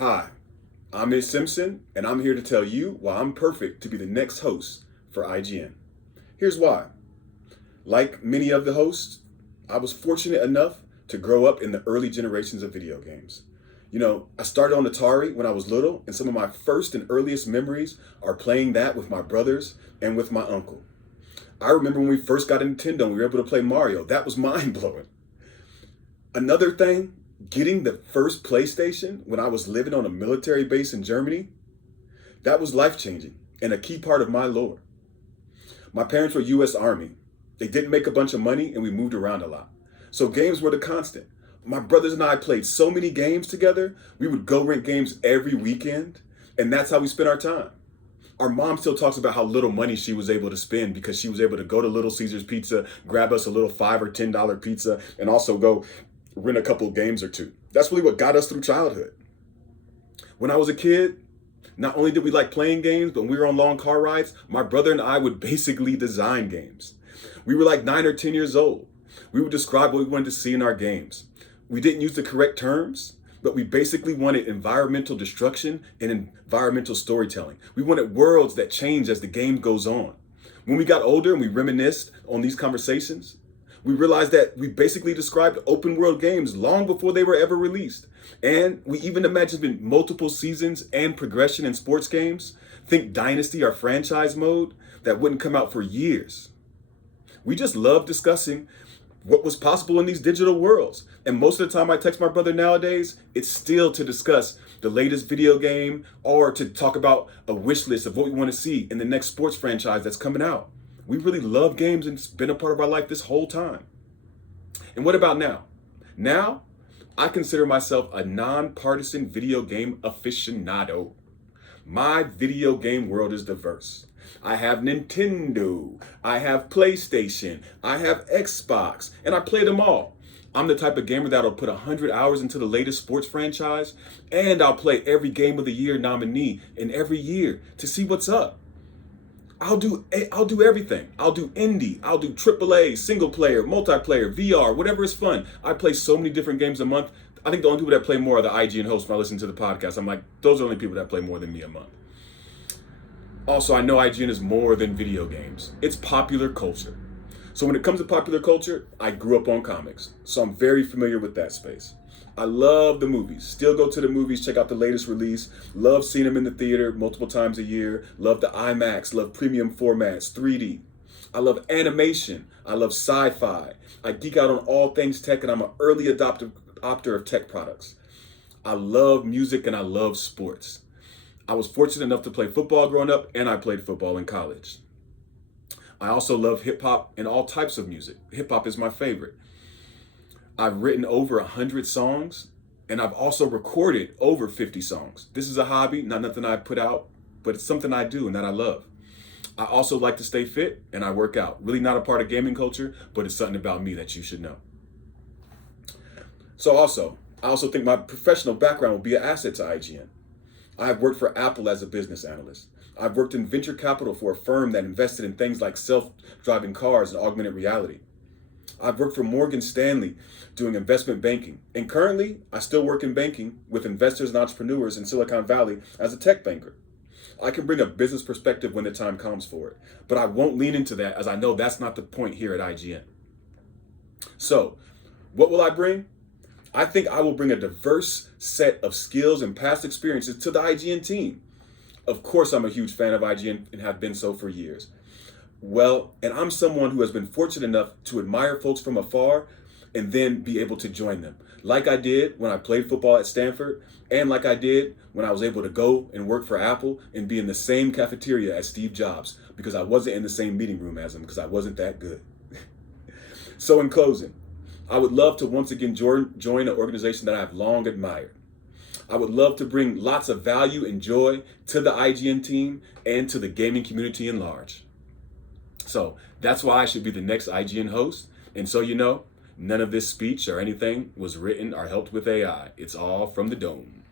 Hi, I'm Simpson, and I'm here to tell you why I'm perfect to be the next host for IGN. Here's why. Like many of the hosts, I was fortunate enough to grow up in the early generations of video games. I started on Atari when I was little, and some of my first and earliest memories are playing that with my brothers and with my uncle. I remember when we first got a Nintendo and we were able to play Mario. That was mind blowing. Another thing, getting the first PlayStation when I was living on a military base in Germany, that was life changing and a key part of my lore. My parents were US Army. They didn't make a bunch of money and we moved around a lot. So games were the constant. My brothers and I played so many games together, we would go rent games every weekend, and that's how we spent our time. Our mom still talks about how little money she was able to spend because she was able to go to Little Caesars Pizza, grab us a little $5 or $10 pizza, and also go rent a couple of games or two. That's really what got us through childhood. When I was a kid, not only did we like playing games, but when we were on long car rides, my brother and I would basically design games. We were like 9 or 10 years old. We would describe what we wanted to see in our games. We didn't use the correct terms, but we basically wanted environmental destruction and environmental storytelling. We wanted worlds that change as the game goes on. When we got older and we reminisced on these conversations, we realized that we basically described open world games long before they were ever released. And we even imagined multiple seasons and progression in sports games. Think Dynasty or franchise mode that wouldn't come out for years. We just love discussing what was possible in these digital worlds. And most of the time I text my brother nowadays, it's still to discuss the latest video game or to talk about a wish list of what we want to see in the next sports franchise that's coming out. We really love games and it's been a part of our life this whole time. And what about now? Now, I consider myself a nonpartisan video game aficionado. My video game world is diverse. I have Nintendo, I have PlayStation, I have Xbox, and I play them all. I'm the type of gamer that'll put 100 hours into the latest sports franchise, and I'll play every Game of the Year nominee in every year to see what's up. I'll do everything. I'll do indie, I'll do AAA, single player, multiplayer, VR, whatever is fun. I play so many different games a month. I think the only people that play more are the IGN hosts when I listen to the podcast. I'm like, those are the only people that play more than me a month. Also, I know IGN is more than video games. It's popular culture. So when it comes to popular culture, I grew up on comics. So I'm very familiar with that space. I love the movies. Still go to the movies, check out the latest release. Love seeing them in the theater multiple times a year. Love the IMAX, love premium formats, 3D. I love animation. I love sci-fi. I geek out on all things tech and I'm an early adopter of tech products. I love music and I love sports. I was fortunate enough to play football growing up and I played football in college. I also love hip hop and all types of music. Hip hop is my favorite. I've written over 100 songs and I've also recorded over 50 songs. This is a hobby, not nothing I put out, but it's something I do and that I love. I also like to stay fit and I work out. Really not a part of gaming culture, but it's something about me that you should know. I also think my professional background will be an asset to IGN. I've worked for Apple as a business analyst. I've worked in venture capital for a firm that invested in things like self-driving cars and augmented reality. I've worked for Morgan Stanley doing investment banking. And currently, I still work in banking with investors and entrepreneurs in Silicon Valley as a tech banker. I can bring a business perspective when the time comes for it, but I won't lean into that as I know that's not the point here at IGN. So, what will I bring? I think I will bring a diverse set of skills and past experiences to the IGN team. Of course, I'm a huge fan of IGN and have been so for years. Well, and I'm someone who has been fortunate enough to admire folks from afar and then be able to join them. Like I did when I played football at Stanford, and like I did when I was able to go and work for Apple and be in the same cafeteria as Steve Jobs because I wasn't in the same meeting room as him because I wasn't that good. So in closing, I would love to once again join an organization that I've long admired. I would love to bring lots of value and joy to the IGN team and to the gaming community in large. So that's why I should be the next IGN host. And so you know, none of this speech or anything was written or helped with AI. It's all from the dome.